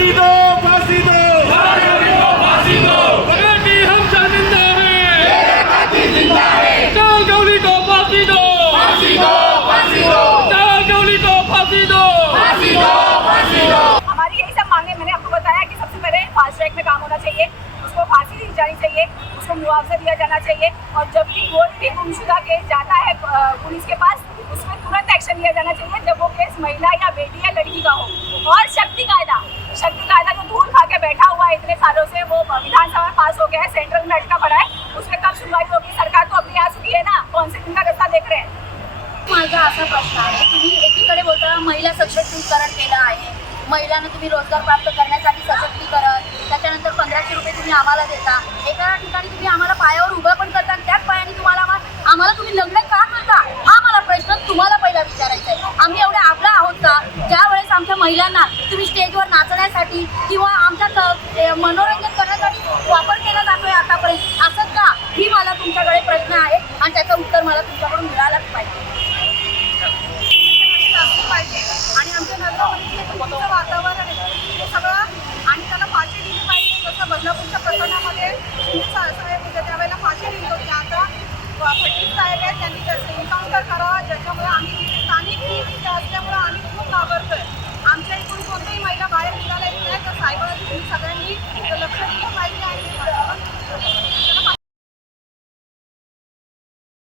फांसी दो, फांसी दो, फांसी दो। मराठी हम जिंदा है, जिंदा है। चाल गौली को फांसी दो, फांसी दो, फांसी दो। चाल गौली को फांसी दो, फांसी दो, फांसी दो। हमारी यही सब मांगे। मैंने आपको बताया कि सबसे पहले फास्ट ट्रैक में काम होना चाहिए, उसको फांसी दी जानी चाहिए, उसको मुआवजा दिया जाना चाहिए। और जब भी कोई भी गुमशुदा केस जाता है पुलिस के पास, उसमें तुरंत एक्शन लिया जाना चाहिए जब वो केस महिला या बेटी या लड़की का हो। और शक्ति कायदा जो धूल खा के बैठा हुआ है इतने सालों से, वो विधानसभा में पास हो गया है, सेंट्रल में अटका पड़ा है, उसमें कब सुनवाई होगी? सरकार तो अपनी आ चुकी है ना, कौन से दिन का रास्ता देख रहे हैं? माझा असा प्रश्न आहे, तुम्ही एकीकडे बोलता महिला सशक्तीकरण केलं आहे, महिलांना तुम्ही रोजगार प्राप्त करण्यासाठी सशक्तीकरण, त्याच्यानंतर 1500 रुपये तुम्ही आम्हाला देता, एका ठिकाणी तुम्ही आम्हाला पायावर उभं पण करता, त्याच पायाने आम्हाला तुम्ही लग्न का करता? हा मला प्रश्न तुम्हाला पहिला विचारायचा आहे. आम्ही एवढे आपला आहोत का? ज्या वेळेस आमच्या महिलांना तुम्ही स्टेजवर नाचण्यासाठी किंवा आमच्या मनोरंजन करण्यासाठी वापर केला जातोय आतापर्यंत, असं का? ही मला तुमच्याकडे प्रश्न आहे आणि त्याचं उत्तर मला तुमच्याकडून मिळालंच पाहिजे. आणि आमच्या नगरामध्ये चुकीचं वातावरण आहे ते सगळं, आणि त्याला फाशी दिली पाहिजे. जसं बदलापूरच्या प्रकरणामध्ये साहेब होते त्यावेळेला फाशी दिली होती. आता फडणवीस साहेब आहेत, त्यांनी त्याचं एन्काउंटर करावं, ज्याच्यामुळे आम्ही स्थानिक टीव्ही असल्यामुळे आम्ही खूप घाबरतोय. आमच्या इकडून कोणत्याही महिला बाहेर निघायला येत नाही, तर साहेबांनी सगळ्यांनी लक्ष दिलं